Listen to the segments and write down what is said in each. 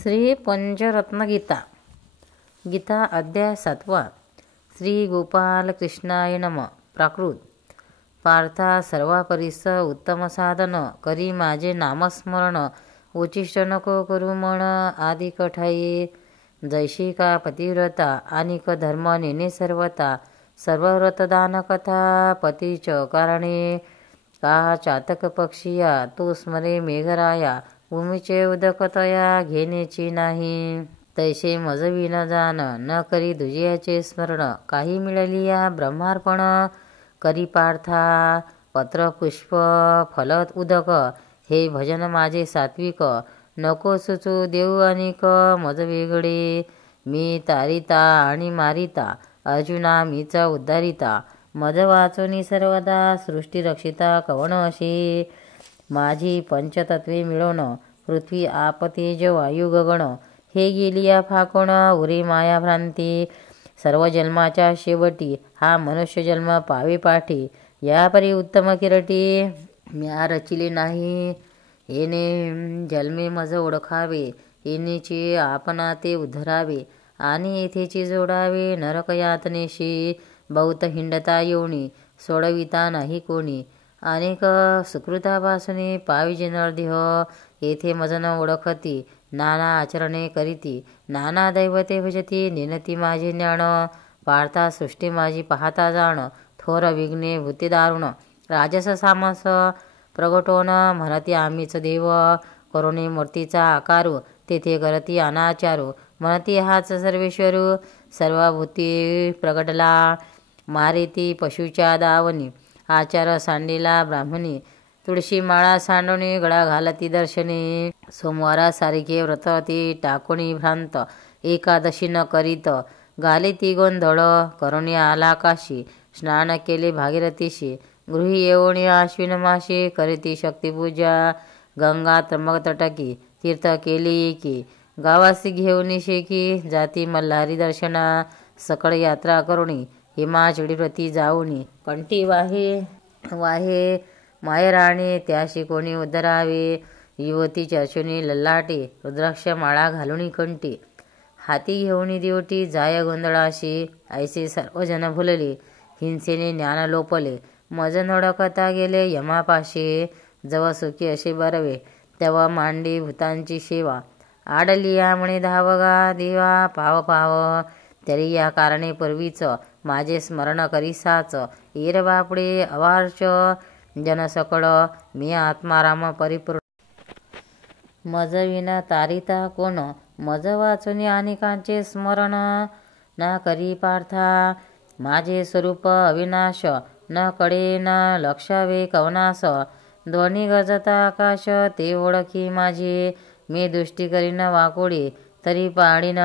श्री पंचरत्न गीता. गीता अध्याय 7. श्री गोपाल कृष्णाय नम. प्राकृत. पार्था सर्वापरिस उत्तम साधन करी माझे नामस्मरण उचिष्ट नको करू मन आदि कठाई. जैशी का पतिव्रता अनिक धर्म नेने सर्वता सर्वव्रतदान कथा पतीच कारणे का चातक पक्षिया तो स्मरे मेघराया भूमीचे उदकतया घेण्याची नाही. तैसे मजवी न जाण न करी दुजियाचे स्मरण काही मिळालिया ब्रह्मार्पण करी पार्था पत्र पुष्प फलत उदक हे भजन माझे सात्विक नको सुचू देऊ अनिक मज वेगळे. मी तारिता आणि मारिता अर्जुना मीचा उद्धारिता मज वाचोनी सर्वदा सृष्टी रक्षिता कवण अशी. माझी पंचतत्वे मिळवण पृथ्वी आप तेज वायू गगन हे गेलिया फाकोण उरे माया भ्रांती. सर्व जन्माच्या शेवटी हा मनुष्य जन्म पावे पाठी यापरी उत्तम किरटी म्या रचिले नाही. येणे जन्मे मज ओळखावे येणेचे आपणा ते उधरावे आणि येथेचे जोडावे नरक यातनेशी. बहुत हिंडता येऊनी सोडविता नाही कोणी अनेक सुकृतापासून पाविजे नरदेह. येथे मज न ओळखती नाना आचरणे करीती नाना दैवते भजती नेनती माझे ज्ञान. पार्था सृष्टी माझी पाहता जाण थोर विघ्ने भूते दारुण राजस सामस प्रगटोन म्हणती आम्हीच देव. करुणे मूर्तीचा आकारू तेथे करती अनाचारू म्हणती हाच सर्वेश्वरू. सर्वभूती प्रगटला मारिती पशुच्या दावणी आचार सांडिला ब्राह्मणी. तुळशी माळा सांडोनी गळा घालती दर्शनी. सोमवारासारखे व्रत ती टाकोणी भ्रांत एकादशी न करीत घालिती गोंधळ. करुणी आला काशी स्नान केले भागीरथीशी गृही येऊनी आश्विन माशी करीती शक्तिपूजा. गंगा त्र्यंबक तटकी तीर्थ केली एकी गावासी घेऊनी शेकी जाती मल्हारी दर्शना. सकळ यात्रा करुणी हिमाचळी व्रती जाऊनी कंठी वाहे वाहे मायराणे त्याशी कोणी उद्धरावे. युवती चर्चुनी ललाटे रुद्राक्ष माळा घालुनी कंठी हाती घेऊनी दिवटी जाय गोंधळाशी. ऐसे सर्वजन भुलले हिंसेने ज्ञान लोपले मज नोडकता गेले यमापाशी. जव सुखी असे बरवे तेव्हा मांडी भूतांची सेवा आडली या म्हणे धावगा देवा पाव पाव. तरी या कारणे पूर्वीच माझे स्मरण करी साच येर बापडे अवार्च जन सकळ मी आत्माराम परिपूर्ण. मज विना तारिता कोण मज वाचुनी अनेकांचे स्मरण ना करी पार्था. माझे स्वरूप अविनाश न कळे न लक्षावे कवनास. ध्वनी गजता आकाश ते ओळखी माझी. मी दृष्टी करीन वाकोडी तरी पाडीन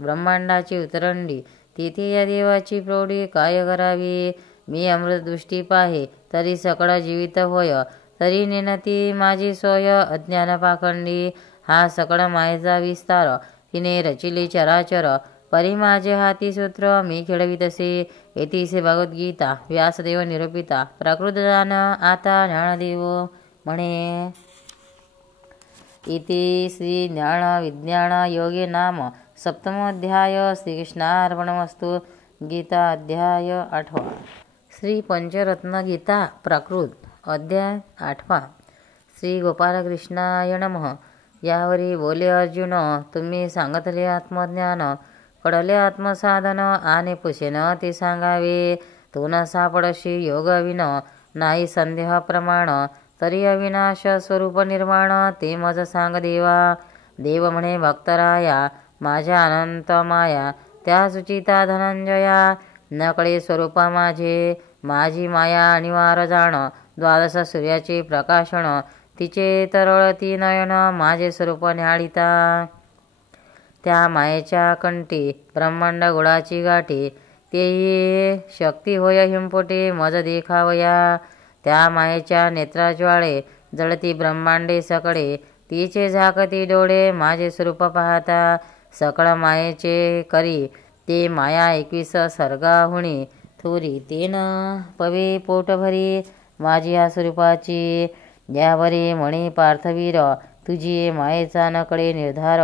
ब्रह्मांडाची उतरंडी तिथे या देवाची प्रौढी काय करावी. मी अमृत दृष्टी पाहे तरी सकळ जीवित होय तरी नेनती माझी सोय अज्ञान पाखंडी. हा सकळ मायेचा विस्तार तिने रचिले चराचर परी माझे हाती सूत्र मी खेळवितसे. येथीसे भगवद्गीता व्यासदेव निरूपिता प्राकृत जाण आता ज्ञानदेव म्हणे. इति श्री ज्ञान विज्ञान योगे नाम सप्तमोध्याय. श्रीकृष्णार्पणमस्तु. गीता अध्याय 8. श्री पंचरत्न गीता प्राकृत अध्याय 8. श्री गोपालकृष्णाय नमः. यावरी बोले अर्जुन तुम्ही सांगतले आत्मज्ञान कडले आत्मसाधन आणि पुसेन ते सांगावे. तू न सापडशी योग विन नाही संदेह प्रमाण तरी अविनाश स्वरूप निर्माण ते मज सांग देवा. देव म्हणे भक्तराया माझ्या अनंत माया त्या सुचिता धनंजया. नकळे स्वरूपा माझे माझी माया अनिवार्य जाण द्वादश सूर्याचे प्रकाशन तिचे तरळती नयन माझे स्वरूप न्याळिता. त्या मायेच्या कंठी ब्रह्मांड गुळाची गाठी तेही शक्ती होय हिंपोटे मज देखावया. त्या मायेच्या नेत्राज्वाळे जळती ब्रह्मांडे सकळे तिचे झाकती डोळे माझे स्वरूप पाहता. सकळ मायेचे करी ते माया 21 सर्गाहुणी थोरी तेन पवे पोटभरी माझी या स्वरूपाची. यावरी म्हणे पार्थवीर तुझी मायेचा नकळे निर्धार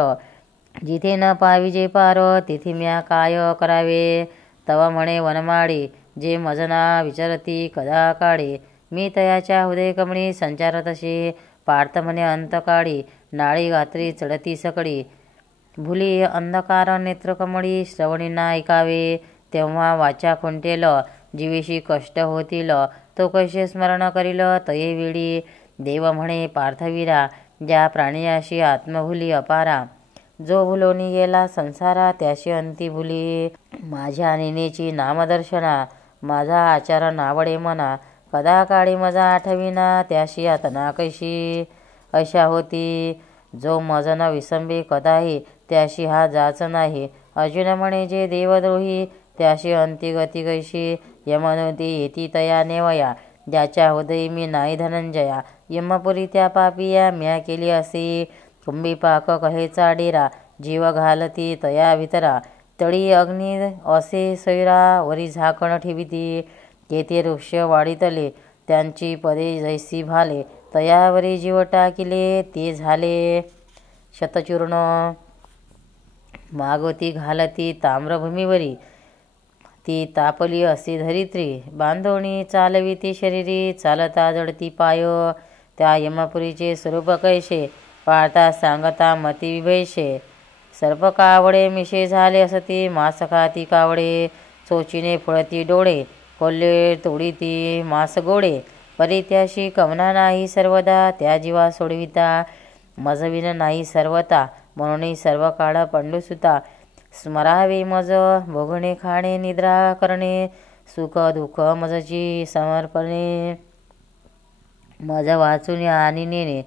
जिथे न पाविजे पार तिथे म्या काय करावे. तव म्हणे वनमाळी जे मजना विचारती कदा काळी. मी तयाच्या हृदय कमळी संचारत असे. पार्थ म्हणे अंतकाळी नाळी गात्री चढती सकळी. भुली अंधकार नेत्रकमळी श्रवणी ना ऐकावे. तेव्हा वाचा खुंटेल जीवेशी कष्ट होतील. तो कैसे स्मरण करील तये वेळी. देव म्हणे पार्थवीरा ज्या प्राणियाशी आत्मभुली अपारा. जो भुलोनी गेला संसारा त्याशी अंती भुली. माझ्या नेनेची नामदर्शना माझा आचार नावडे मना. कदा काळी मजा आठविना त्याशी आतना कैशी. अशा होती जो मज न विसंबे कदाही त्याशी हा जाच नाही. अर्जुन म्हणे जे देवद्रोही त्याशी अंती गती कैशी. यमनोती येती तया नेवया ज्याच्या हृदयी मी नाही धनंजया. यमपुरी त्या पापिया म्या केली असे. कुंभीपाक कहेचा डेरा जीव घालती तया भितरा. तळी अग्नी असे सैरा वरी झाकण ठेविती. येथे वृक्ष वाढीतले त्यांची पदे जैसी भाले. तयावरी जीव टाकिले ते झाले शतचूर्ण. मागोती घालती ताम्रभूमीवरी ती तापली असे धरित्री. बांधोणी चालविती शरीरी चालता जडती पाय. त्या यमपुरीचे स्वरूप कैसे पाळता सांगता मती विभैसे. सर्प कावडे मिशे झाले असती मांस खाती कावडे. चोचीने फुळती डोळे कोल्हे तोडीती मांस गोडे. परी त्याशी कवना नाही सर्वदा त्या जीवा सोडविता. मजविन नाही सर्वता म्हणून सर्व काळ पंडुसुता. स्मरावे मज भोगणे खाणे निद्रा करणे. सुख दुःख मजची समर्पणे. मज वाचून आणि नेणे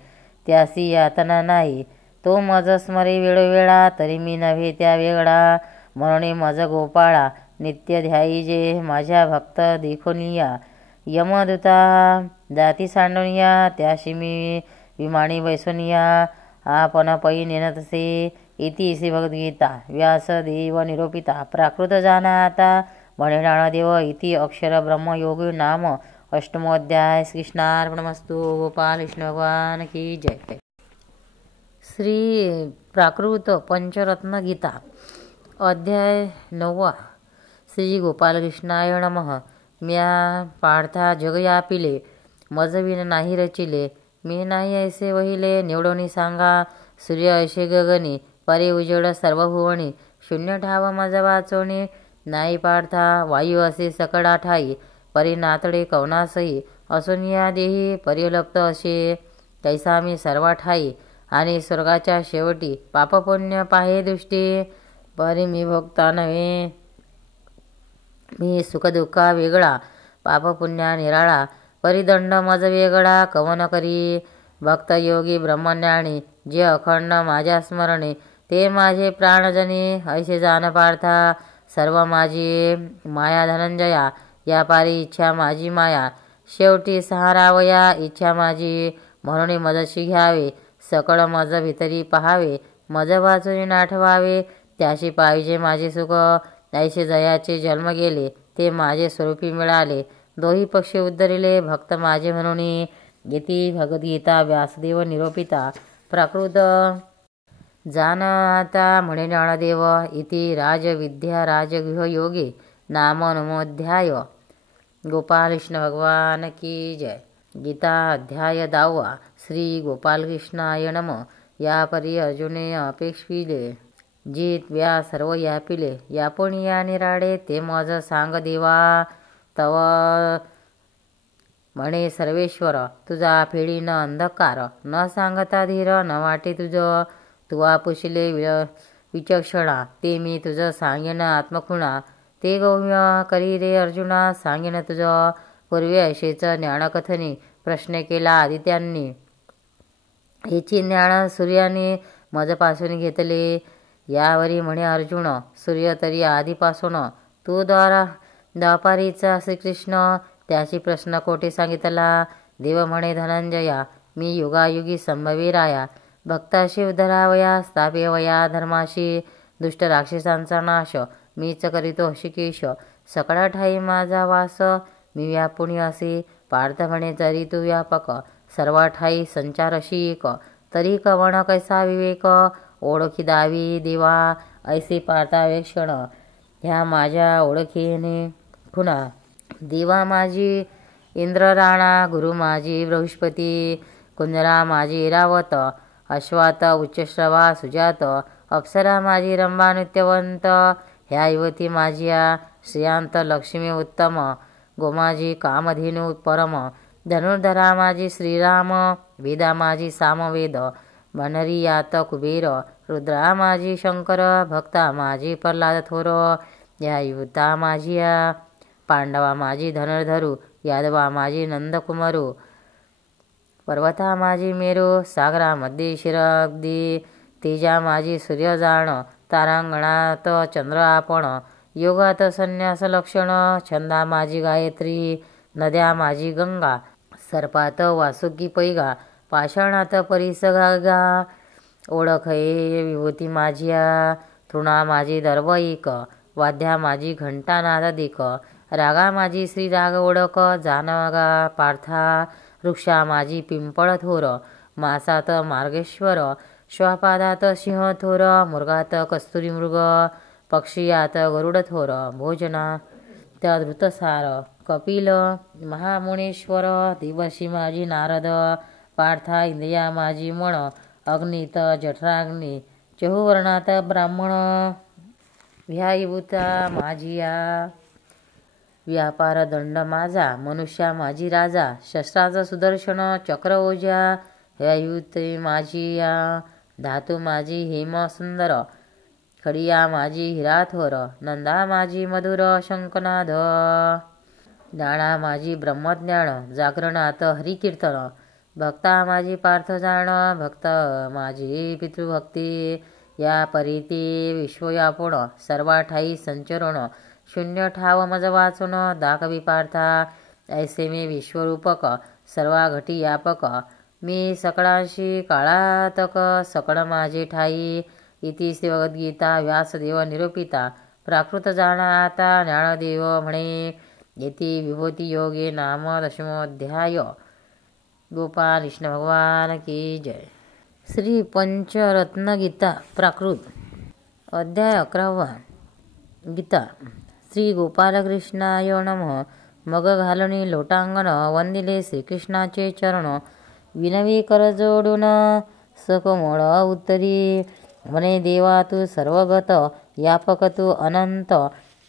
त्यासी यातना नाही. तो मज स्मरे वेळोवेळा तरी मी नव्हे त्या वेगळा. म्हणून मज गोपाळा नित्य ध्यायीजे माझ्या भक्त देखोनिया. यमदूता जाती सांडोनिया त्याशी मी विमानी बैसोनिया. आपण पै नेनतसे इति श्री भगवद्गीता. व्यासदेव निरूपिता प्राकृत जाना आता. म्हणे ज्ञानदेव इति अक्षर ब्रह्मयोग नाम अष्टमोध्याय. श्रीकृष्णार्पणमस्तु. गोपाल कृष्ण भगवान की जय. श्री प्राकृत पंचरत्न गीता अध्याय 9. श्री गोपालकृष्णाय नमः. म्या पार्था जग यापिले मजविन नाही रचिले. मी नाही ऐसे वहिले निवडोनी सांगा. सूर्य ऐसे गगनी परे उजेड सर्व भुवनी. शून्य ठाव मज वाचोनी नाही पार्था. वायू असे सकळा ठाई परी नातडे कवनासई. असोनिया देही परिलप्त असे तैसा मी सर्वा ठाई. आणि स्वर्गाच्या शेवटी पापपुण्य पाहे दृष्टी. परी मी भोगता नव्हे मी सुखदुःखा वेगळा. पापपुण्या निराळा परिदंड मज वेगळा. कवन करी भक्तयोगी ब्रह्मज्ञानी जे अखंड माझ्या स्मरणे. ते माझे प्राणजनी ऐसे जाण पार्था. सर्व माझी माया धनंजया या पारी इच्छा माझी माया. शेवटी सहारावया इच्छा माझी म्हणून मजशी घ्यावे. सकळ मज भितरी पहावे मज वाचून नाठवावे. त्याशी पाहिजे माझे सुख ऐसे जयाचे जन्म गेले ते माझे स्वरूपी मिळाले. दोही पक्षी उद्धरिले भक्त माझे म्हणून. इति भगवद्गीता. व्यासदेव निरूपिता प्राकृत जान आता. म्हणे ज्ञानदेव इति राजविद्या राजगृहयोगे नाम नमोध्याय. गोपाल कृष्ण भगवान की जय. गीता अध्याय 10. श्री गोपालकृष्णाय नमः. या परी अर्जुने अपेक्षिले जीत व्या सर्व यापिले. यापुनिया निराडे ते मज सांग देवा. तव म्हणे सर्वेश्वर तुझा फेडी न अंधकार. न सांगता धीर न वाटे तुझ. तुवा पुशिले विचक्षणा ते मी तुझ सांगेन आत्मखुणा. ते गौम्य करी रे अर्जुना सांगेन तुझ. पूर्वी ऐशेच ज्ञानकथनी प्रश्न केला आदित्यांनी. हेची ज्ञान सूर्याने मजपासून घेतले. यावरी म्हणे अर्जुन सूर्य तरी आधीपासून. तू द्वापारीचा श्रीकृष्ण त्याची प्रश्न कोठे सांगितला. देव म्हणे धनंजया मी युगायुगी संभवी राया. भक्ताशी उद्धरावया स्थापेवया धर्माशी. दुष्ट राक्षसांचा नाश मीच करीतो हृषिकेश. सकळा ठाई माझा वास मी व्यापुणी असे. पार्थ म्हणे तरी तू व्यापक सर्वा ठाई संचारशी एक. तरी कवण कैसा विवेक ओळखी दावी देवा ऐसे पार्थावेक्षण ह्या माझ्या ओळखीने खुणा देवा माझी इंद्र राणा गुरु माझी बृहस्पती कुंजरा माझी इरावत अश्वात उच्चश्रवा सुजात अप्सरा माझी रंभा नृत्यवंत ह्या युवती माझिया श्रियांत लक्ष्मी उत्तम गोमाजी कामधेनु परम धनुर्धरा माझी श्रीराम वेदा माझी सामवेद बनरी यात कुबेर रुद्रा माझी शंकर भक्ता माझी प्रल्हाद थोर या युवता माझिया पांडवा माझी धनुर्धरू यादवा माझी नंदकुमारू पर्वता माझी मेरू सागरामध्ये शिरअगदी तेजा माझी सूर्यजाण तारांगणात चंद्र आपण योगात संन्यास लक्षण छंदा माझी गायत्री नद्या माझी गंगा सर्पात वासुकी पैगा पाषाणात परिसगा ओळख हे विभूती माझिया तृणा माझी दर्वईक वाद्या माझी घंटानादिक रागा माझी श्रीराग ओळख जानगा पार्था वृक्षा माझी पिंपळ थोर मासात मार्गेश्वर श्वापादात सिंह थोर मृगात कस्तुरी मृग पक्षियात गरुड थोर भोजना त्या धृतसार कपिल महामुनेश्वर दिवशी माझी नारद पार्था इंद्रिया माझी मण अग्नीत जठराग्नी चहुवर्णात ब्राह्मण व्यायुता माझिया व्यापार दंड माझा मनुष्या माझी राजा शस्त्राचा सुदर्शन चक्र ओजा व्यायुते माझिया धातू माझी हेम सुंदर खडिया माझी हिराथोर नंदा माझी मधुर शंकनाद ज्ञाना माझी ब्रह्मज्ञान जागरणात हरिकीर्तन भक्ता माझी पार्थ जाण भक्त माझी पितृभक्ती या परिती विश्वयापुण सर्वाठाई संचरण शून्य ठाव मज वाचून दाखवी पार्था ऐसे मी विश्वरूपक सर्वा घटी यापक मी सकळांशी काळातक सकळ माझे ठाई इति श्री भगवद्गीता व्यासदेव निरूपिता प्राकृत जाणा आता ज्ञानदेव म्हणे येती विभूती योगे नाम दशमोध्याय गोपाल कृष्ण भगवान की जय। श्री पंचरत्न गीता प्राकृत अध्याय 11 गीता श्री गोपालकृष्णाय नमः। मग घालुनी लोटांगण वंदिले श्रीकृष्णाचे चरण विनवी कर जोडून सकोमळ उत्तरी म्हणे देवा तू सर्वगत यापक तू अनंत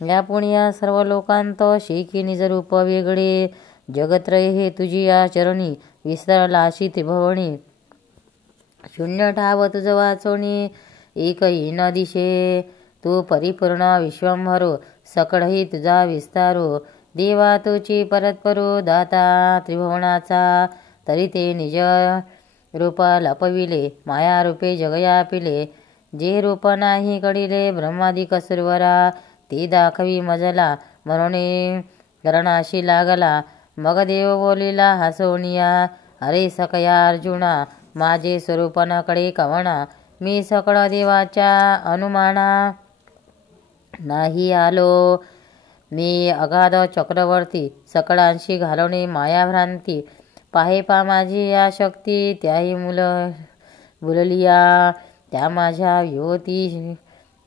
या पुण्या सर्व लोकांत शेकी निजरूप वेगळे जगत्रय हे तुझी या चरणी विसरलाशी त्रिभुवनी शून्य ठाव तुझ वाचोनी एकही न दिशे तू परिपूर्ण विश्वंभरो सकळही तुझा विस्तारो देवा तुची परत्परो दाता त्रिभुवनाचा तरी ते निज रूप लपविले माया रूपे जगया पिले जे रूप नाही कडिले ब्रह्मादिक सुरवरा ते दाखवी मजला म्हणून करणाशी लागला मग देव बोलिला हसोनिया अरे सकया अर्जुना माझे स्वरूपनाकडे कवणा मी सकळ देवाच्या अनुमाना नाही आलो मी अगाध चक्रवर्ती सकळांशी घालवणे मायाभ्रांती पाहे पा माझी या शक्ती त्याही बुललिया त्या माझ्या युवती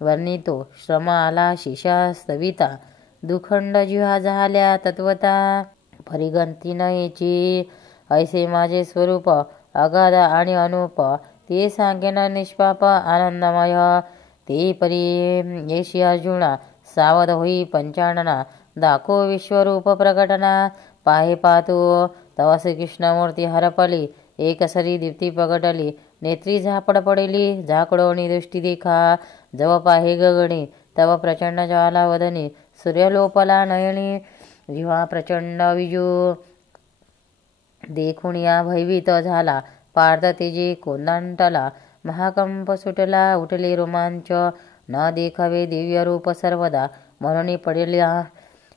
वर्णितो श्रम आला शिशा स्तविता दुखंड जिहा झाल्या तत्वता परिगंती नयेची ऐसे माझे स्वरूप अगाध आणि अनुप ते सांगेन निष्पाप आनंदमय ते परी येशी अर्जुना सावध होई पंचानना दाखो विश्वरूप प्रकटना पाहे पाहतो तवा श्रीकृष्णमूर्ती हरपली एकसरी दीप्ती प्रगटली नेत्री झापड पडली झाकडोनी दृष्टी देखा जव पाहे गगणी तव प्रचंड ज्वाला वदनी सूर्यलोपला नयनी जिव्हा प्रचंड विजू देखून या भयभीत झाला पार्थ तेजे कोंदांटला महाकंप सुटला उठले रोमांच न देखावे दिव्य रूप सर्वदा म्हणून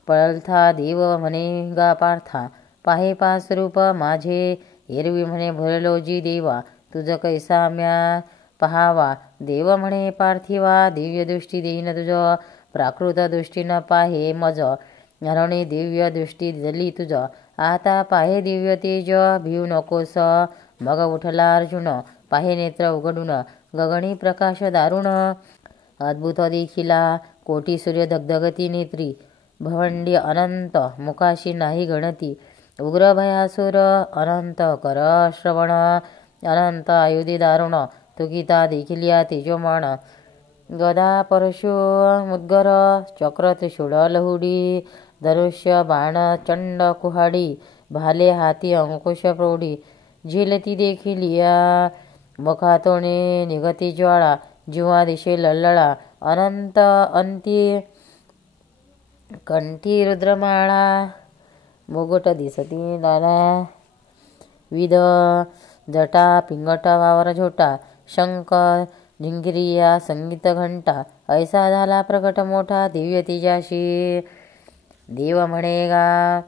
पडलथा देव म्हणे गा पार्था पाहे पा स्वरूप माझे एरवी म्हणे भरलो जी देवा तुझ कैसा म्या पहावा देव म्हणे पार्थिवा दिव्य दृष्टी देईन तुझ प्राकृत दृष्टीनं पाहे मज म्हणून दिव्य दृष्टी दिली तुझ आता पाहे दिव्य तेज भिऊ नकोस मग उठला अर्जुन पाहे नेत्र उघडून गगनी प्रकाश दारुण अद्भुत देखिला, कोटी सूर्य दगदगती नेत्री, भवंडी अनंत मुखाशी नाही गणती, उग्र भयासुर अनंत कर श्रवण, अनंत आयुधी दारुण तुकिता देखिलिया तेजोमण, गदा परशु मुद्गर चक्र त्रिशूळ लहुडी, धनुष्य बाण चंड कुहाडी, भाले हाती अंकुश प्रौढी, झेलती देखिलिया मुखातोने निगती ज्वाळा, जिव्हा दिशे लल्लळा, अनंत अंती कंठी रुद्रमाळा, मुगट दिसती नाना विध, जटा पिंगट वावर झोटा, शंख झिंगिरिया संगीत घंटा, ऐसा झाला प्रकट मोठा दिव्य तेजाशी, देव म्हणेगा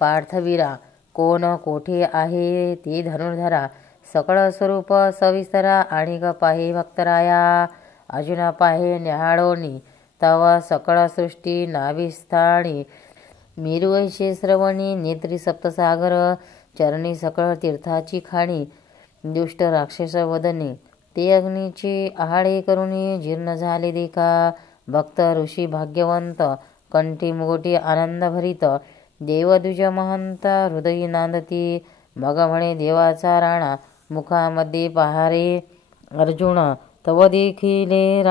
पार्थवीरा, कोण कोठे आहे ते धनुर्धरा, सकळ स्वरूप सविस्तरा, आणिक पाहे भक्तराया, अजून पाहे न्याहाळोनी, तव सकळ सृष्टी नाभिस्थानी, मेरुवैशे श्रवणी, नेत्री सप्तसागर, चरणी सकळ तीर्थाची खाणी, दुष्ट राक्षस वदने, ते अग्नीची आहाळे करुणी, जीर्ण झाले देखा, भक्त ऋषी भाग्यवंत, कंठी मुगटी आनंद भरित, देवद्विज महंत हृदयी नांदती, मग म्हणे देवाचा राणा, मुखामध्ये पहारे अर्जुन, तव देखिले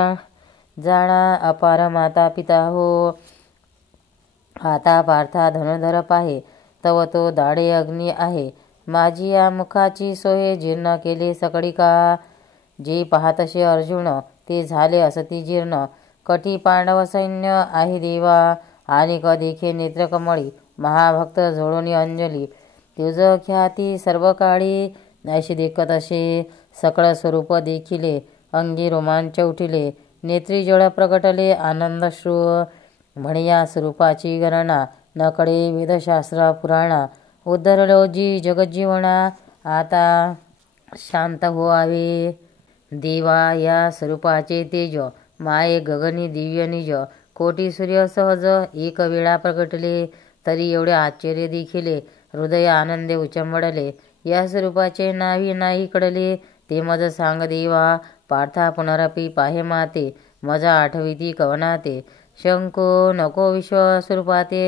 जाणा, अपार माता पिता हो, आता पार्था धनुर्धर पाहे, तव तो दाढे अग्नी आहे, माझी या मुखाची सोय जीर्ण केले सकळिका, जे पाहतसे अर्जुन ते झाले असती जीर्ण, कटी पांडव सैन्य आहे देवा, आणि देखे नेत्रकमळी, महाभक्त जोडोनी अंजली, तुझ ख्याती सर्व काळी, अशी देखत असे सकळ स्वरूप देखिले, अंगी रोमांच उठिले, नेत्री जळ प्रगटले आनंदश्रू, म्हणया स्वरूपाची गणना, नकडे वेदशास्त्र पुराणा, उद्धरलो जी जगज्जीवना, आता शांत व्हावे देवा, या स्वरूपाचे तेज, माये गगनी दिव्य निज, कोटी सूर्य सहज एक वेळा प्रगटले, तरी एवढे आश्चर्य देखिले, हृदय आनंदे उचंबडले, या स्वरूपाचे नावी नाही कडले, ते मज सांग देवा, पार्था पुनरपी पाहे माते, मजा आठविती कवनाते, शंको नको विश्वस्वरूपाते,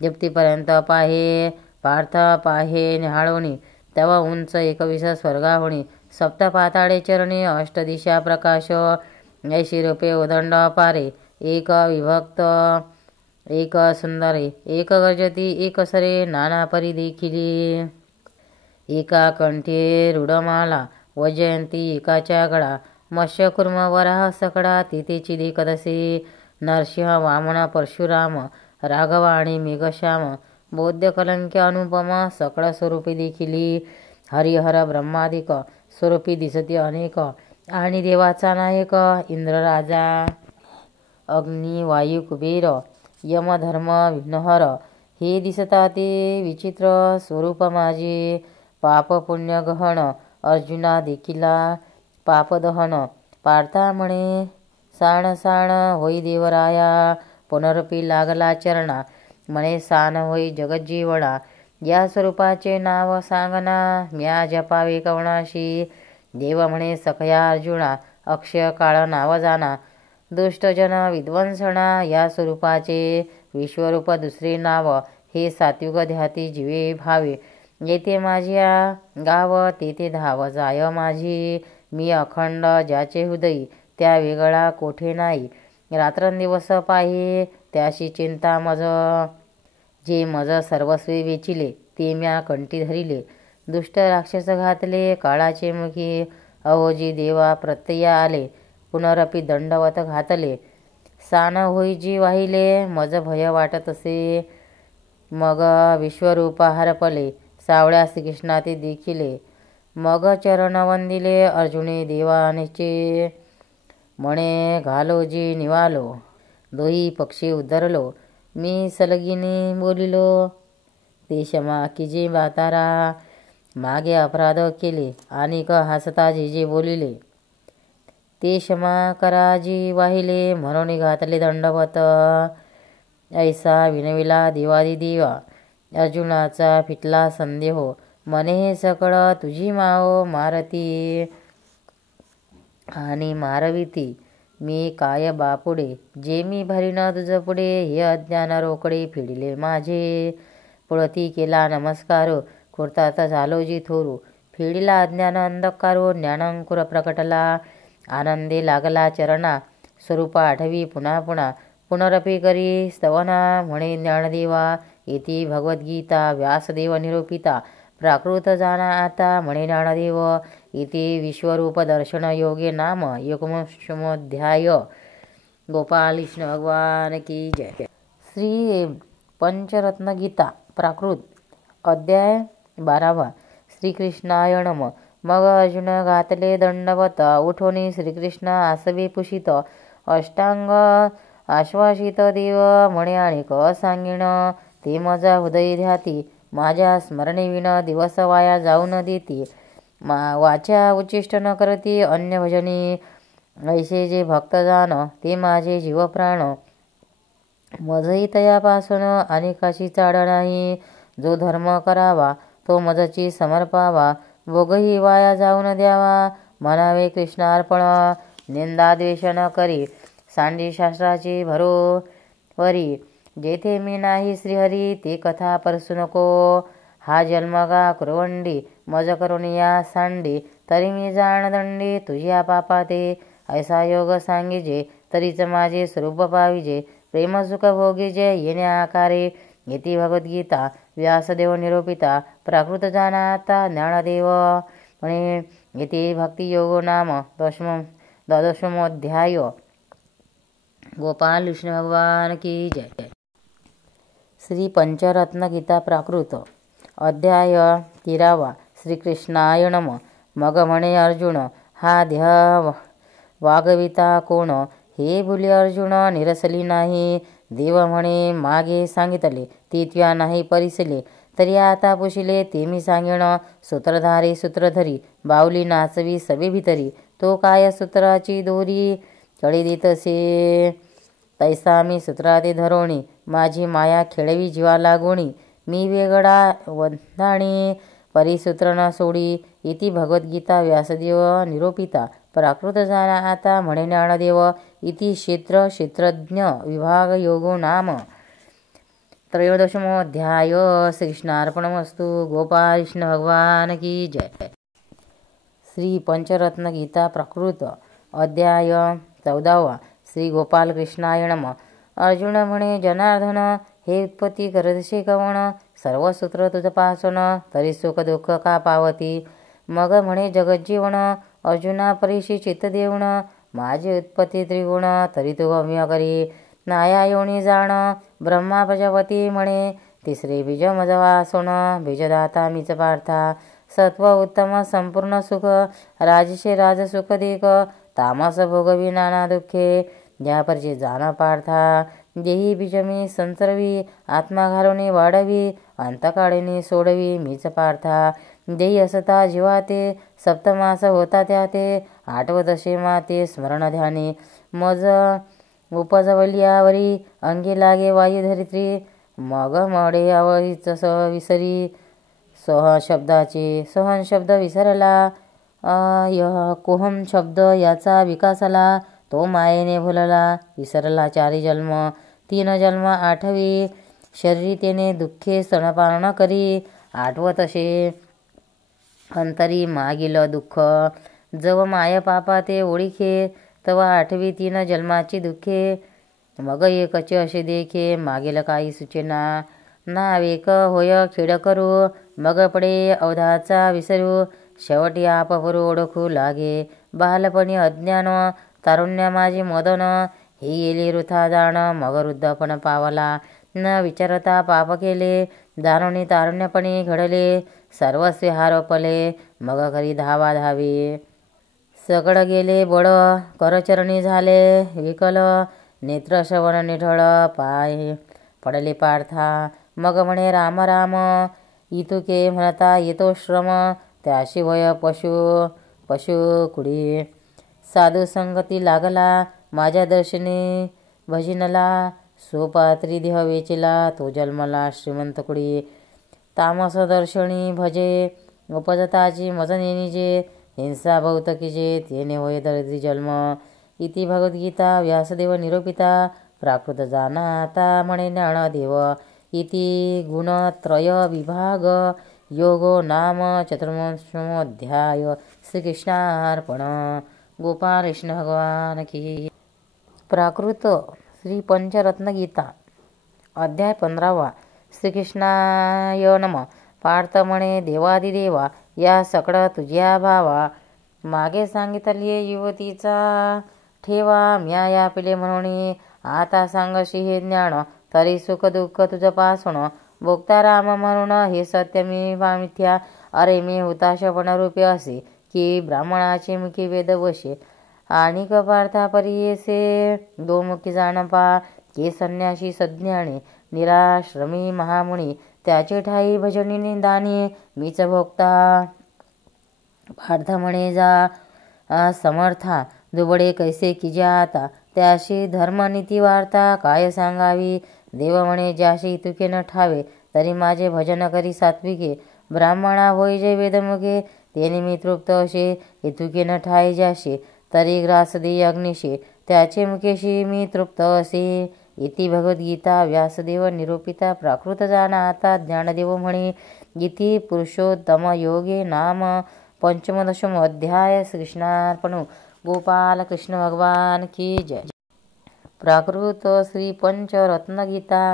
दीप्तीपर्यंत पाहे पार्थ पाहे न्याहाळोनी, तेव्हा उंच 21 स्वर्गाहोणी, सप्त पाताळे चरणी, अष्टदिशा प्रकाश, ऐशी रूपे उदंड पारे, एक विभक्त एक सुंदरे, एक गर्जती एक सरे, नाना परी देखिली, एका कंठी रुडमाला, वजयंती एकाच्या गळा, मत्स्य कुर्म वराह सकळा, तिथेची देखदसे, नरसिंह वामन परशुराम, राघव आणि मेघश्याम, बौद्ध कलंक्य अनुपम, सकळ स्वरूपी देखिली, हरिहर ब्रह्मादिक स्वरूपी दिसती अनेक, आणि देवाचा नायक इंद्र राजा, अग्नी वायू कुबेर, यम धर्म विघ्नहर, हे दिसता ते विचित्र स्वरूप माझे, पाप पुण्य गहन, अर्जुना देखिला पापदहन, पार्था म्हणे साण साण होई देवराया, पुनरपी लागला चरणा, म्हणे सान होई जगज्जीवना, या स्वरूपाचे नाव सांगना, म्या जपावे कवणाशी, देव म्हणे सखया अर्जुना, अक्षय काळ नाव जाना, दुष्टजन विध्वंसना, या स्वरूपाचे विश्वरूप दुसरे नाव, हे सात्विक ध्याती जीवे भावे, येथे माझ्या गाव तेथे धाव जाय माझी, मी अखंड ज्याचे हृदयी, त्या वेगळा कोठे नाही, रात्रंदिवस पाहे त्याशी चिंता मज, जे मज सर्वस्वी वेचिले, ते म्या कंठी धरिले, दुष्ट राक्षस घातले काळाचे मुखी, अहोजी देवा प्रत्यय आले, पुनरपी दंडवत घातले, सान होई जी वाहिले, मज भय वाटत असे, मग विश्वरूप हरपले, सावळ्या श्रीकृष्णा ते देखिले, मग चरण वंदिले अर्जुने देवानेचे, म्हणे घालो जी निवालो, दोही पक्षी उद्धरलो, मी सलगिनी बोलिलो, ते क्षमा की जे बातारा, मागे अपराध केले, आणि हसता जे जे बोलिले, ते क्षमा करा जी वाहिले, म्हणून घातले दंडवत, ऐसा विनविला देवादी देवा, अर्जुनाचा फिटला संदेह, म्हणे हे सकळ तुझी माओ मारती, आणि मारविती मी काय बापुडे, जे मी भरीन तुझ पुढे, हे अज्ञान रोकडे फिडिले माझे. पळती केला नमस्कार, खुर्तात झालो जी थोरू, फिडिला अज्ञान अंधकारो, ज्ञानांकुर प्रकटला. आनंदे लागला चरणा, स्वरूप आठवी पुन्हा पुन्हा, पुनरपी करी स्तवना, म्हणे ज्ञानदेवा इति भगवद्गीता. व्यासदेव निरूपिता, प्राकृत जाना आता, म्हणे ज्ञानदेव इति विश्वरूप दर्शन योगे नाम एकोनविंशोऽध्याय. गोपाल कृष्ण भगवान की जय. श्री पंचरत्न गीता प्राकृत अध्याय 12. श्रीकृष्णाय नमः. मग अर्जुन घातले दंडवत, उठोनी श्रीकृष्ण आसवे पुषित, अष्टांग आश्वासित देव, म्हणे आणिक सांगिण, ते मजा हृदय ध्याती, माझ्या स्मरणेविन दिवस वाया जाऊ न देती. वाचा उच्चिष्ट न करती अन्य भजनी, ऐसे जे भक्त जाण, ते माझे जीव प्राण. मजही तयापासून अनेकाशी चाड नाही, जो धर्म करावा तो मजची समर्पावा, भोगही वाया जाऊ न द्यावा, म्हणावे कृष्णार्पण. निंदा द्वेष न करी, सांडी शास्त्राची भरोवरी, जेथे मी नाही श्रीहरी, ते कथा परसू नको. हा जन्मगा कुरवंडी, मज करून या सांडी, तरी मी जाण दंडी, तुझ्या पापाते. ऐसा योग सांगिजे, तरीच माझे स्वरूप पाविजे, प्रेम सुख भोगीजे येण्या आकारे. इति भगवद्गीता. व्यासदेव निरूपिता, प्राकृत जाना आता, ज्ञानदेव म्हणे इति भक्तियोगो नाम द्वादशोऽध्याय. गोपाल कृष्ण भगवान की जय. श्री पंचरत्न गीता प्राकृत अध्याय 13. श्रीकृष्णाय नमः. मग म्हणे अर्जुन, हा देह वागविता कोण, हे भुले अर्जुन निरसली नाही. देव म्हणे मागे सांगितले, ती तुया नाही परिसले, तरी आता पुशिले ते मी सांगेन. सूत्रधारे सूत्रधरी, बावली नाचवी सवे भितरी, तो काय सूत्राची दोरी, कळी देतसे तैसा मी सूत्राते धरोणी, माझी माया खेळवी जीवा लागोणी. मी वेगळा वंधाणी, परिसूत्र न सोडी. इति भगवद्गीता. व्यासदेव निरूपिता, प्राकृत जाना आता, म्हणे ज्ञानदेव इति क्षेत्र क्षेत्रज्ञ विभाग योगो नाम त्रयोदशोऽध्याय. श्रीकृष्णार्पणमस्तु. गोपाल कृष्ण भगवान की जय. श्री पंचरत्न गीता प्राकृत अध्याय 14. श्री गोपाल कृष्णाय नमः. अर्जुन म्हणे जनार्दन, हे उत्पत्ती करतसे कवण, सर्व सूत्र तुझ पासून, तरी सुख दुःख का पावती. मग म्हणे जगज्जीवन, अर्जुना परीशी चित्त देऊन, माझी उत्पत्ती त्रिगुण, तरी तू गम्य करी. नाया योनी जाण, ब्रह्मा प्रजापती म्हणे, तिसरे बीज मज वासुन, बीजदाता मीच पार्था. सत्व उत्तम संपूर्ण सुख, राजसे राज सुख देख, तामस भोगवी नाना दुःखे. ज्या परचे जाण पार्था, देही बीज मी संसर्वी, आत्मा घालून वाढवी, अंतकाळीनी सोडवी मीच पार्था. देही असता जीवाते, सप्तमास होता त्याते, आठवदशे माते स्मरण ध्याने. मज उपजवल्यावरी, अंगी लागे वायू धरित्री, मग मडे आवरीच विसरी. सोहन शब्दाचे सोहन शब्द विसरला, कोहम शब्द याचा विकासला, तो मायेने भुलला. विसरला 4 जन्म, 3 जन्म आठवी, शरीरीतेने दुःखे स्तनपान करी, आठवतसे अंतरी मागील दुःख. जव माय पापा ते ओळीखे, तवा आठवी 3 जन्माची दुःखे. मग एकचे असे देखे, मागील काही सुचेना, ना वेक होय खेड करू, मग पडे अवधाचा विसरू. शेवटी आप पुरु ओळखू लागे, बालपणी अज्ञान, तारुण्य माझे मदन, हे गेले वृथा जाण, मग वृद्धपण पावला. न विचारता पाप केले, जाणून तारुण्यपणी घडले, सर्वस्वी हारोपले, मग घरी धावा धावे. सगळ गेले बळ, करचरणी झाले विकल, नेत्र श्रवण निढळ, पाय पडले पार्था. मग म्हणे राम राम, इतुके म्हणता येतो श्रम, त्याशिवाय पशु कुडी. साधू संगती लागला, माझ्या दर्शनी भजिनला, सोपात्री देह वेचिला, तो जन्मला श्रीमंत कुडी. तामस दर्शनी भजे, उपजताची मज नेनिजे, हिंसा बहुतकी चेत येणे होय दरिद्री जन्म. इति भगवद्गीता व्यासदेव निरूपिता प्राकृत जानाता म्हणे ज्ञानदेव. इति गुणत्रय विभाग योगो नाम चतुर्दशोऽध्याय. श्रीकृष्णार्पण. गोपाल कृष्ण भगवान की. प्राकृत श्री पंचरत्नगीता अध्याय 15. श्रीकृष्णाय नमः. पार्थ म्हणे देवादिदेवा या सकळ तुझ्या भावा. मागे सांगितले युवतीचा ठेवा म्या या पिले म्हणून. आता सांगशी हे ज्ञान तरी सुख दुःख तुझ पासून. भोक्ता राम म्हणून हे सत्य मी मिथ्या. अरे मी हुताशपण रूपे असे की ब्राह्मणाचे मुखी वेद वशे. आणि पार्था परियेसे गोमुखी जाण पा. के संन्यासी सज्ञाने निराश्रमी महामुनी. त्याचे ठाई भजनी निंदानी मीच भोक्ता. पार्थ म्हणे जा समर्था दुबळे कैसे की आता. त्याशी धर्मनीती वार्ता काय सांगावी. देव म्हणे ज्याशी तुके न ठावे तरी माझे भजन करी सात्विके. ब्राह्मणा होय जे वेदमुखे तेने मी तृप्त असे. इतुके न ठाई ज्याशी तरी ग्रास दे अग्निशे. त्याचे मुखेशी मी तृप्त असे. इति भगवद्गीता व्यासदेव निरूपिता प्राकृत जानाता ज्ञानदेव म्हणे. इति पुरुषोत्तम योगे नाम पंचमदशोऽध्याय. श्रीकृष्णार्पण. गोपाल कृष्ण भगवान की जय. प्राकृत श्री पंचरत्नगीता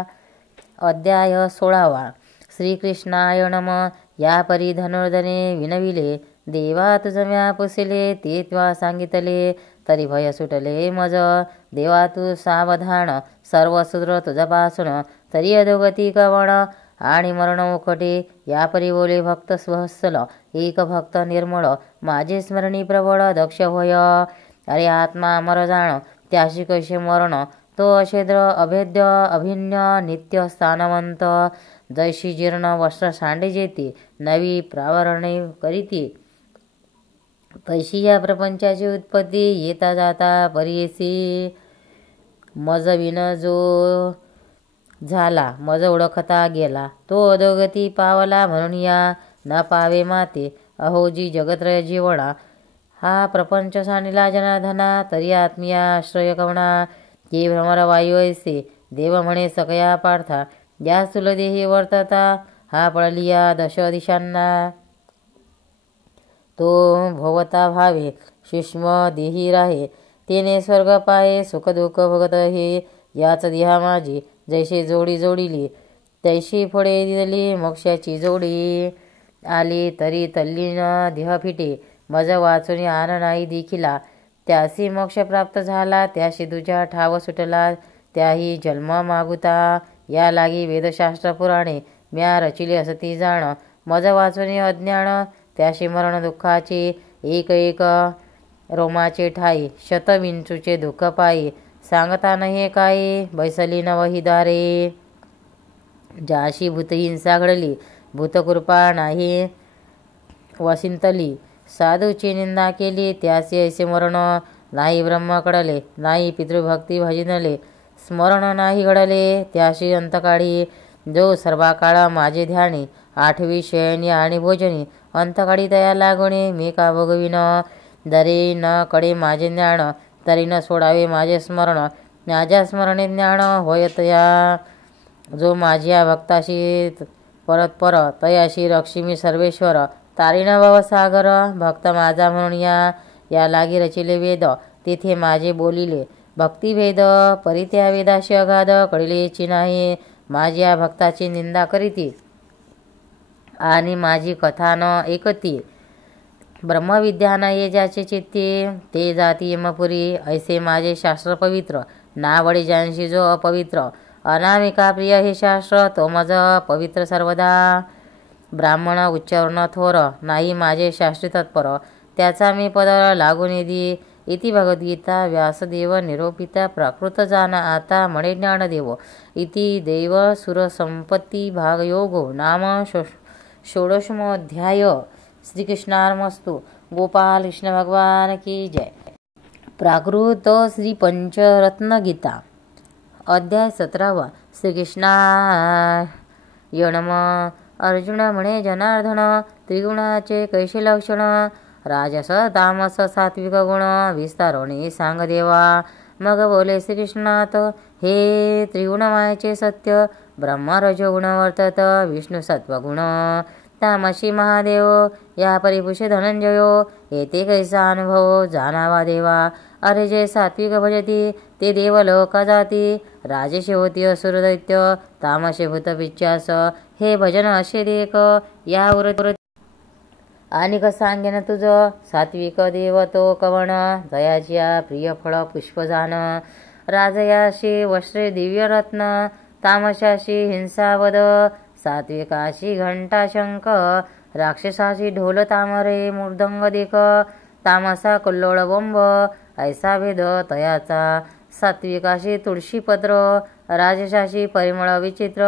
अध्याय 16. श्रीकृष्णाय नमः. या परी धनुर्धने विनविले देवा तुझ म्या पुसिले. ते त्वा सांगितले तरी भय सुटले मज. देवा तू सावधान सर्व शूद्र तुझपासून. तरी अधोगती कवण आणि मरण उखटे. या परी बोले भक्त स्वहस्सल एक भक्त निर्मळ. माझे स्मरणी प्रबळ दक्ष होय. अरे आत्मा अमर जाण त्याशी कैसे मरण. तो अछेद्र अभेद्य अभिन्न नित्य स्थानवंत. जैशी जीर्ण वस्त्र सांडे जेते नवी प्रावरणे करीती. तैशी या प्रपंचाची उत्पत्ती येता जाता परियेसी. मज विन जो झाला मज ओळखता गेला. तो अधोगती पावला म्हणून या न पावे माते. अहोजी जगत्रय जीवणा. हा प्रपंच सांडिला जनार्दना तरी आत्मीया आश्रय कवणा. के भ्रमर वायू ऐसे देव म्हणे सकया पार्था. या स्थूलदेही वर्तता हा पळलिया दश दिशांना. तो भोवता भावे सूक्ष्म देही राहे. तेने स्वर्ग पाये सुख दुःख भोगत हे. याच देहा माझी जैसे जोडी जोडिली तैशी फळे दिली मोक्षाची जोडी. आली तरी तल्लीन देह फिटे मज वाचून आन नाही देखिला. त्यासी मोक्ष प्राप्त झाला त्याशी तुझ्या ठाव सुटला. त्याही जन्म मागुता या लागी वेदशास्त्र पुराणे म्या रचिले असती जाण. मज वाचून अज्ञान त्याशी मरण दुःखाचे. एक एक रोमाचे ठाई शतविंचूचे दुःख पायी. सांगता नहे काही बैसली नवही दारे. ज्याशी भूतहिंसा घडली भूतकृपा नाही वसिंतली. साधूची निंदा केली त्यासी ऐसे मरण. नाही ब्रह्म कळले नाही पितृभक्ती भजनले. स्मरण नाही घडले त्याशी अंतकाळी. जो सर्वाकाळ माझे ध्यानी आठवी शयनी आणि भोजनी. अंतकाळी तया लागणे मी का भोगविन. दरे न कडे माझे ज्ञान तरी न सोडावे माझे स्मरण. माझ्या स्मरणे ज्ञान होय तया. जो माझ्या भक्ताशी परतपर तयाशी रक्षिमी सर्वेश्वर. तारीन भवसागर भक्त माझा म्हणून या लागी रचिले वेद. तेथे माझे बोलिले भक्तिभेद. परित्या वेदाशी अगाध कळलेची नाही. माझ्या भक्ताची निंदा करीती आणि माझी कथा न ऐकती. ब्रह्मविद्या न ये ज्याचे चित्ते ते जाती यमपुरी. ऐसे माझे शास्त्र पवित्र नावडे ज्यांशी जो अपवित्र. अनामिका प्रिय हे शास्त्र तो मज पवित्र सर्वदा. ब्राह्मण उच्चारण थोर नाही माझे शास्त्री तत्पर. त्याचा मी पद लागून येदी. इति भगवद्गीता व्यासदेव निरूपिता प्राकृत जान आता म्हणे ज्ञानदेव. इति देव सुर संपत्ती भाग योगो नाम षोडशोऽध्याय. श्रीकृष्णार्पणमस्तु. गोपाल कृष्ण भगवान की जय. प्राकृत श्री पंचरत्नगीता अध्याय 17. श्रीकृष्णाय नमः. अर्जुन म्हणे जनार्दन त्रिगुणाचे कैसे लक्षण. राजस तामस सात्विक गुण विस्तारोने सांग देवा. मग बोले श्रीकृष्णात, हे त्रिगुणमायेचे सत्य ब्रह्म रजोगुण वर्तत, विष्णू सत्वगुण तामसी महादेव या परिपुषे धनंजयो. येते कैसा अनुभव जाणावा देवा. अरे जे सात्विक भजती ते देवलोक जाती, राजेशे होती असुर दैत्य तामसे भूत पिच्चास. हे भजन असे देख यावर आणिक सांगेन तुझ. सात्विक देव तो कवण दयाच्या प्रिय फळ पुष्पजान. राजयाशी वस्त्रे दिव्य रत्न तामशाशी हिंसावद. सात्विकाशी घंटा शंख राक्षसाशी ढोल तामरे मृदंग देख. तामसा कल्लोळ बोंब ऐसा भेद तयाचा. सात्विकाशी तुळशीपत्र राजशाशी परिमळ विचित्र.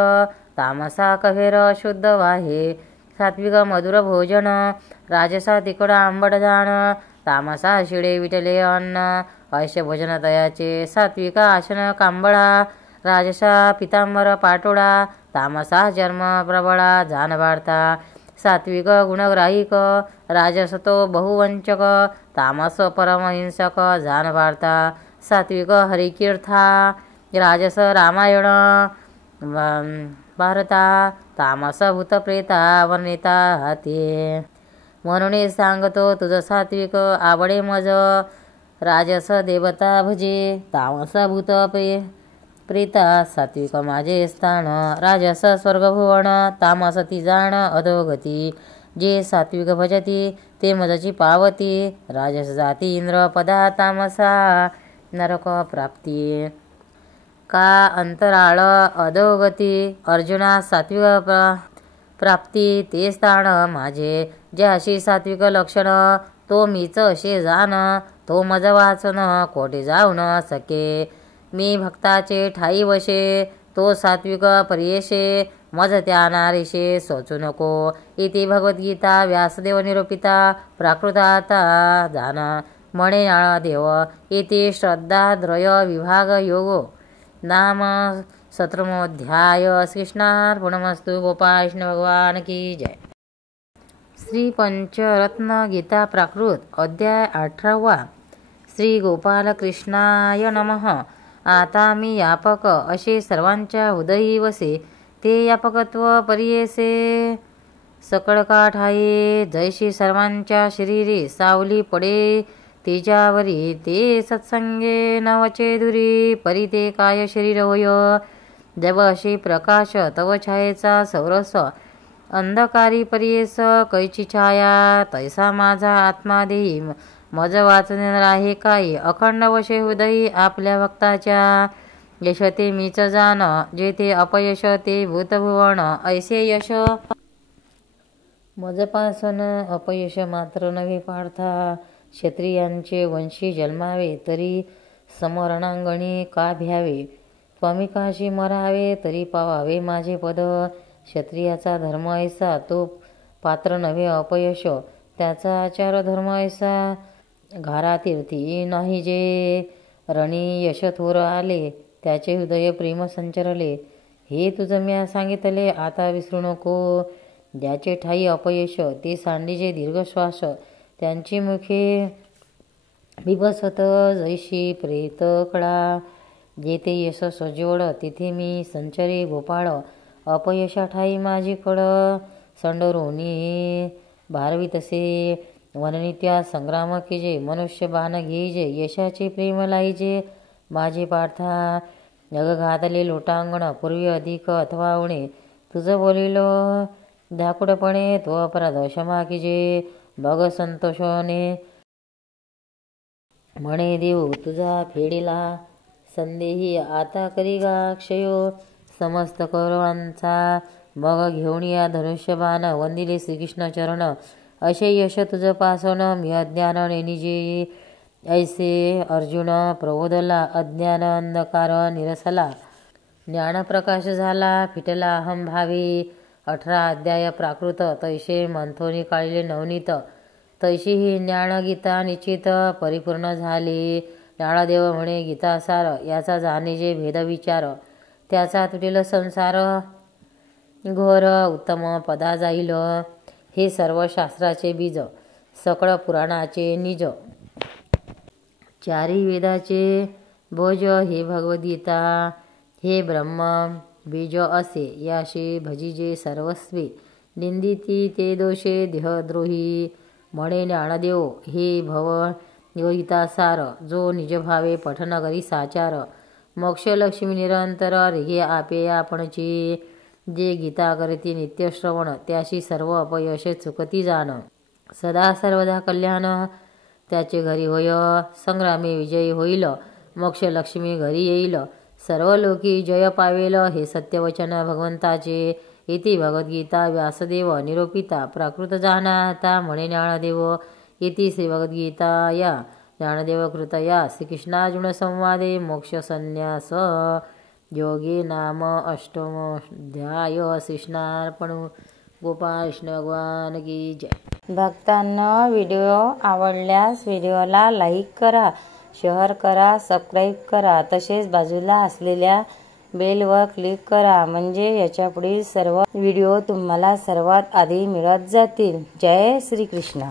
तामसा कफेर शुद्ध वाहे सात्विक मधुर भोजन. राजसा तिखट आंबट जाण तामसा शिळे विटले अन्न. ऐसे भोजन तयाचे सात्विका आसन कांबळा. राजसा पितांबर पाटोळा तामसा चर्म प्रबळा जान वाढता. सात्विक गुणग्राहिक राजस तो बहुवंचक तामस परमहिंसक जान वाढता. सात्विक हरिकीर्था राजस रामायण भारता. तामस भूतप्रेता वर्णिता हाती. म्हणून सांगतो तुझ सात्विक आवडे मज. राजस देवता भजे तामस भूत प्रेता सात्विक माझे स्थान. राजस स्वर्गभुवन तामस ती जाण अधोगती. जे सात्विक भजती ते मजची पावती. राजस जाती इंद्र पदा तामसा नरक प्राप्ती. का अंतराळ अधोगती अर्जुना सात्विक प्राप्ती ते स्थान माझे. ज्याशी सात्विक लक्षण तो मीच असे जाण. तो मज वाचन कोठे जाऊ न सके. मी भक्ताचे ठाई वशे तो सात्विक परियेशे. मज त्या नारीशे सोचू नको. इति भगवद्गीता व्यासदेव निरूपिता प्राकृताता जान म्हणे देव. इति श्रद्धाद्रय विभाग योगो नाम 17मोऽध्याय. श्रीकृष्णार्पणमस्तु. गोपाल कृष्ण भगवान की जय. श्री पंचरत्न गीता प्राकृत अध्याय 18. श्री गोपाल कृष्णाय नमः. आता मी यापक असे सर्वांच्या हृदयी वसे. ते यापकत्व परियेसे सकळ काठाये. जैशी सर्वांच्या शरीरी सावली पडे तिच्यावरी. ते सत्संगे नवचे दुरी परी ते काय शरीर होय. जब अशी प्रकाश तव छायेचा सौरस अंधकारी परियेस कैची छाया. तैसा माझा आत्मा देही मज वाचने आहे काही. अखंड वशे हृदयी आपल्या भक्ताच्या. यश ते मीच जाण जेथे अपयश ते भूतभुवन. ऐसे यश मजपासन अपयश मात्र नव्हे पार्था. क्षत्रियांचे वंशी जन्मावे तरी समरणांगणी का भ्यावे. स्वामिकाशी मरावे तरी पावावे माझे पद. क्षत्रियाचा धर्म ऐसा तो पात्र नव्हे अपयश. त्याचा आचार धर्म ऐसा घारातीर्थी नाही जे. रणी यश थोर आले त्याचे हृदय प्रेम संचरले. हे तुझं म्या सांगितले आता विसरू नको. ज्याचे ठाई अपयश ते सांडीचे दीर्घ श्वास. त्यांची मुखे बिभसत जैशी प्रेत कडा. जेथे यश सजोड तिथे मी संचरे गोपाळ. अपयशा ठाई माझी कड संडरोनी भारवितसे. वननित्या संग्राम कीजे मनुष्य बाण घेईजे. यशाचे प्रेम लाईजे माझे पार्था. जग घातले लोटांगण पूर्वी अधिक अथवा उणे. तुझं बोलिलो धाकुडपणे तो अपराध क्षमा कीजे. बघ संतोषने म्हणे देऊ तुझा फेडिला संदेही. आता करी गा क्षयो समस्त कौरवांचा. मग घेऊन या धनुष्यबाण वंदिले श्रीकृष्ण चरण. असे यश तुझ पासन मी अज्ञान नेनिजे. ऐसे अर्जुन प्रबोधला अज्ञान अंधकार निरसला. ज्ञानप्रकाश झाला फिटला अहम भावी. 18 अध्याय प्राकृत. तैसे मंथोनी काढले नवनीत. तैशी ही ज्ञानगीता निश्चित परिपूर्ण झाली. ज्ञानदेव म्हणे गीतासार याचा जाणीजे भेद विचार. त्याचा तुटेल संसार घोर उत्तम पदा जाईल. हे सर्व शास्त्राचे बीज सकळ पुराणाचे निज, चारी वेदाचे भोज हे भगवद्गीता, हे ब्रह्म बीज असे याशी भजिजे सर्वस्वी, निंदिती ते दोषे देहद्रोही, म्हणे ज्ञानदेव हे भव गीता सार, जो निजभावे पठन करी साचार, मोक्षलक्ष्मी निरंतर रेघे आपे आपणची, जे गीता करती नित्यश्रवण, त्याशी सर्व अपयश चुकती जाण, सदा सर्वदा कल्याण त्याचे घरी होय, संग्रामी विजयी होईल, मोक्षलक्ष्मी घरी येईल, सर्व लोकी जय पावेल, हे सत्यवचन भगवंताचे, इति भगवद्गीता व्यासदेव निरूपिता, प्राकृत जानाता म्हणे ज्ञानदेव, इति श्री भगवद्गीता या ज्ञानदेवकृतया श्रीकृष्णार्जुन संवादे मोक्षसन्न्यास योगे नाम अष्टमोऽध्याय। कृष्णार्पणो। गोपाळ कृष्ण भगवान की जय। भक्तांनो, व्हिडिओ आवडल्यास व्हिडिओला लाईक करा, शेअर करा, सबस्क्राईब करा, तसेच बाजूला असलेल्या बेलवर क्लिक करा, म्हणजे याच्या पुढील सर्व व्हिडिओ तुम्हाला सर्वात आधी मिळत जातील। जय श्री कृष्ण।